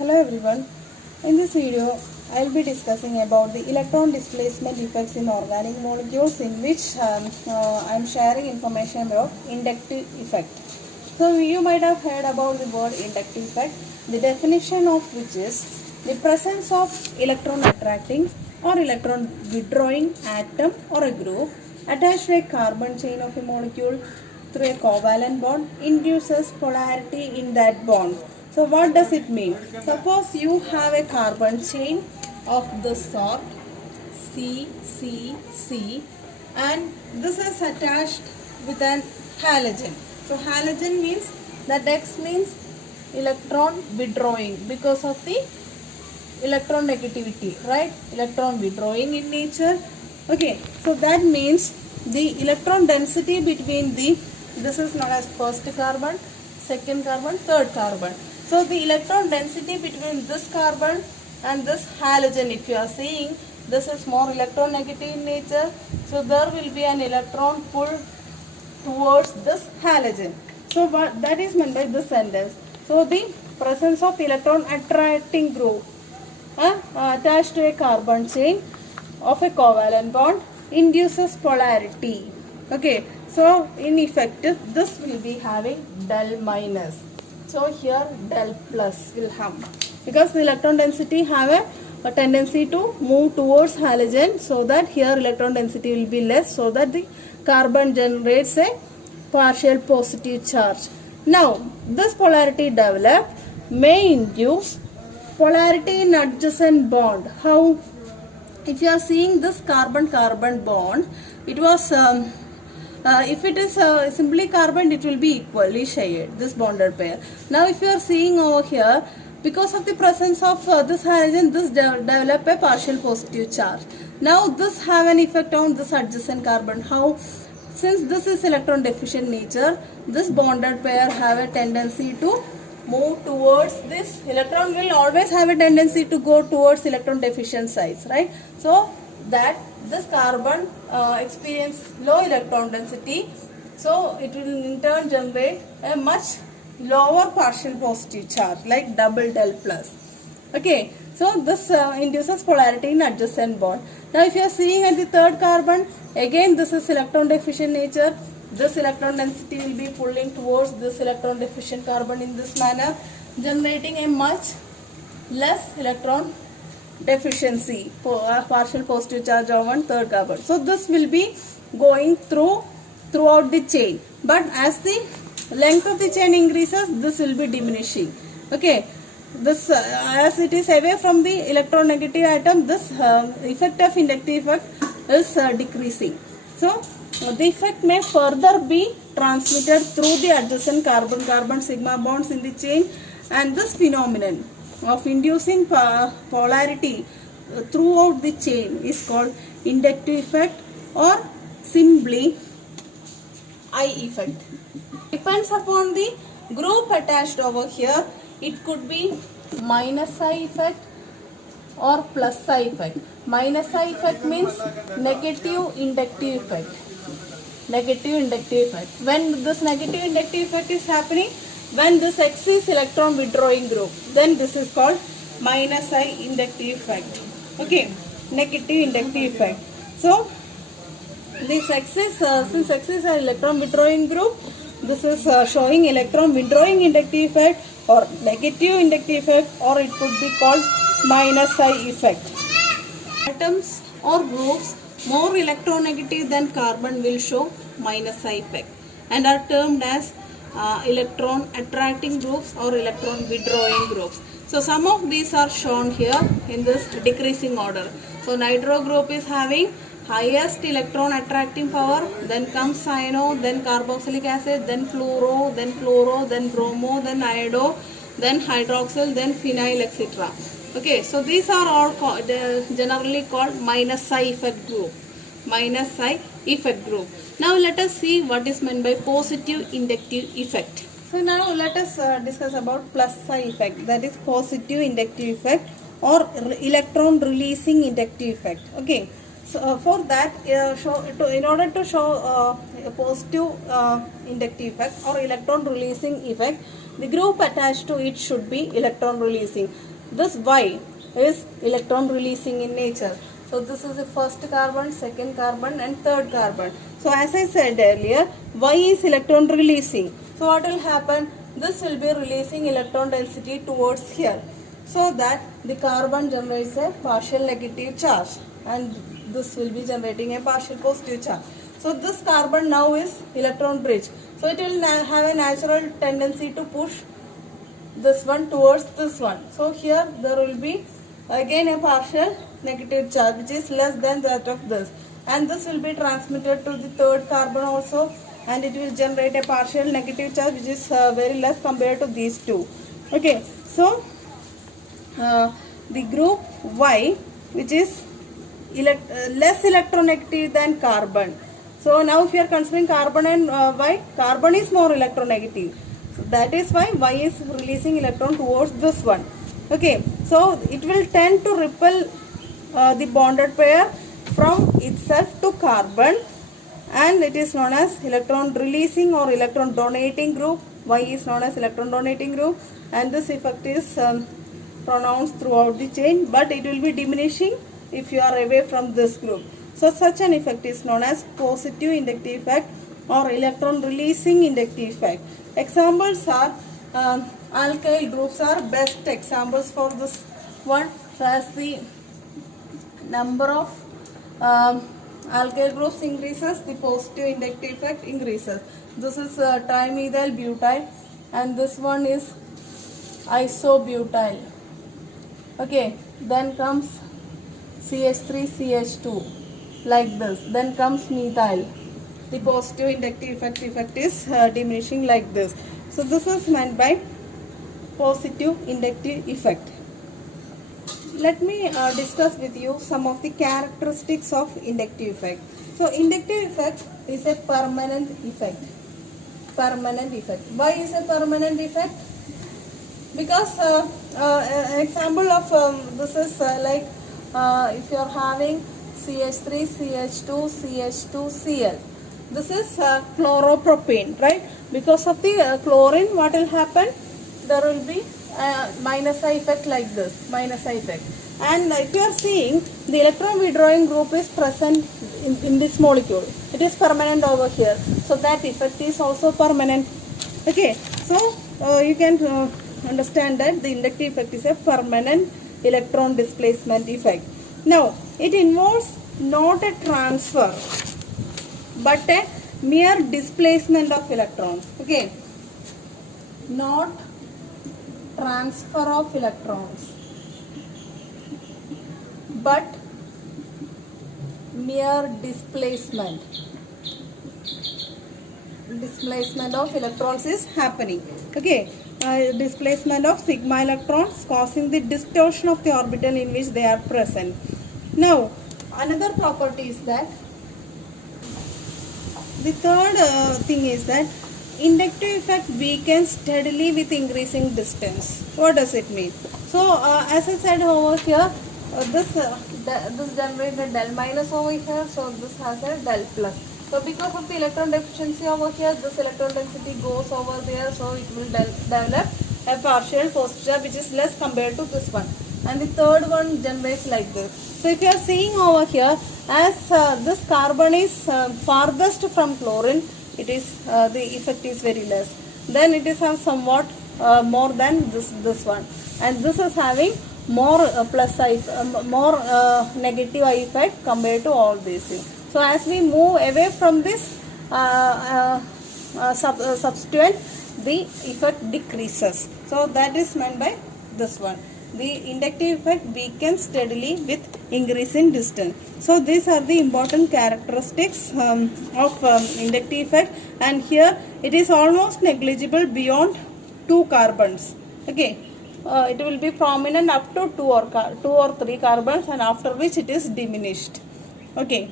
Hello everyone. In this video, I will be discussing about the electron displacement effects in organic molecules, in which I am sharing information about inductive effect. So you might have heard about the word inductive effect, the definition of which is the presence of electron attracting or electron withdrawing atom or a group attached to a carbon chain of a molecule through a covalent bond induces polarity in that bond. So what does it mean? Suppose you have a carbon chain of this sort, C, C, C, and this is attached with an halogen. So halogen means that X means electron withdrawing because of the electron negativity, right? Electron withdrawing in nature. Okay, so that means the electron density between this is known as first carbon, second carbon, third carbon. So the electron density between this carbon and this halogen, if you are seeing, this is more electron negative in nature, so there will be an electron pull towards this halogen. So what that is meant by this sentence. So the presence of electron attracting group attached to a carbon chain of a covalent bond induces polarity. Okay, so in effect this will be having del minus. So here del plus will have, because the electron density have a tendency to move towards halogen, so that here electron density will be less, so that the carbon generates a partial positive charge. Now this polarity developed may induce polarity in adjacent bond. How? If you are seeing this carbon-carbon bond, it was if it is simply carbon, it will be equally shared, this bonded pair. Now if you are seeing over here, because of the presence of this halogen, this develop a partial positive charge. Now this have an effect on this adjacent carbon. How? Since this is electron deficient nature, this bonded pair have a tendency to move towards this. Electron will always have a tendency to go towards electron deficient sides, right? So that this carbon experience low electron density, so it will in turn generate a much lower partial positive charge, like double del plus. Okay, so this induces polarity in adjacent bond. Now if you are seeing at the third carbon, again this is electron deficient nature, this electron density will be pulling towards this electron deficient carbon in this manner, generating a much less electron deficiency, partial positive charge on third carbon. So this will be going throughout the chain, but as the length of the chain increases, this will be diminishing. Okay, this as it is away from the electronegative atom, this effect of inductive effect is decreasing. So the effect may further be transmitted through the adjacent carbon-carbon sigma bonds in the chain, and this phenomenon of inducing polarity throughout the chain is called inductive effect or simply I effect. Depends upon the group attached over here. It could be minus I effect or plus I effect. Minus I effect means negative inductive effect. Negative inductive effect. When this negative inductive effect is happening, when this X is electron withdrawing group, then this is called minus I inductive effect. Okay, negative inductive effect. So this X is since X is an electron withdrawing group, this is showing electron withdrawing inductive effect or negative inductive effect, or it could be called minus I effect. Atoms or groups more electronegative than carbon will show minus I effect and are termed as electron attracting groups or electron withdrawing groups. So some of these are shown here in this decreasing order. So nitro group is having highest electron attracting power, then comes cyano, then carboxylic acid, then fluoro, then chloro, then bromo, then iodo, then hydroxyl, then phenyl, etc. Okay, so these are all generally called minus I effect group. Minus I effect group. Now let us see what is meant by positive inductive effect. So now let us discuss about plus I effect, that is positive inductive effect or electron releasing inductive effect. Okay, so for that in order to show a positive inductive effect or electron releasing effect, the group attached to it should be electron releasing. This Y is electron releasing in nature. So this is the first carbon, second carbon and third carbon. So as I said earlier, Y is electron releasing. So what will happen? This will be releasing electron density towards here, so that the carbon generates a partial negative charge and this will be generating a partial positive charge. So this carbon now is electron bridge. So it will have a natural tendency to push this one towards this one. So here there will be again a partial negative charge which is less than that of this, and this will be transmitted to the third carbon also, and it will generate a partial negative charge which is very less compared to these two. Okay, so the group Y, which is less electronegative than carbon. So now if you are considering carbon and Y, carbon is more electronegative. So that is why Y is releasing electron towards this one. Okay, so it will tend to repel the bonded pair from itself to carbon, and it is known as electron releasing or electron donating group. Y is known as electron donating group, and this effect is pronounced throughout the chain, but it will be diminishing if you are away from this group. So such an effect is known as positive inductive effect or electron releasing inductive effect. Examples are alkyl groups are best examples for this one. So as the number of alkyl groups increases, the positive inductive effect increases. This is trimethyl butyl, and this one is isobutyl. Okay, then comes CH3CH2 like this. Then comes methyl. The positive inductive effect is diminishing like this. So this is meant by positive inductive effect. Let me discuss with you some of the characteristics of inductive effect. So inductive effect is a permanent effect. Permanent effect. Why is a permanent effect? Because an example of this is like if you are having CH3, CH2, CH2, Cl. This is chloropropane, right? Because of the chlorine, what will happen? There will be minus I effect like this, minus I effect. And if you are seeing, the electron withdrawing group is present in this molecule. It is permanent over here. So that effect is also permanent. Okay, so you can understand that the inductive effect is a permanent electron displacement effect. Now, it involves not a transfer, but a mere displacement of electrons. Okay, not transfer of electrons, but mere displacement. Displacement of electrons is happening. Okay, displacement of sigma electrons causing the distortion of the orbital in which they are present. Now, another property is that the third thing is that inductive effect weakens steadily with increasing distance. What does it mean? So, as I said over here, this generates a del minus over here, so this has a del plus. So, because of the electron deficiency over here, this electron density goes over there, so it will develop a partial positive charge which is less compared to this one. And the third one generates like this. So, if you are seeing over here, as this carbon is farthest from chlorine, it is the effect is very less. Then it is somewhat more than this one, and this is having more more negative I effect compared to all these things. So as we move away from this substituent, the effect decreases. So that is meant by this one. The inductive effect weakens steadily with increase in distance. So these are the important characteristics of inductive effect, and here it is almost negligible beyond 2 carbons. Okay, it will be prominent up to 2 or 3 carbons, and after which it is diminished. Okay.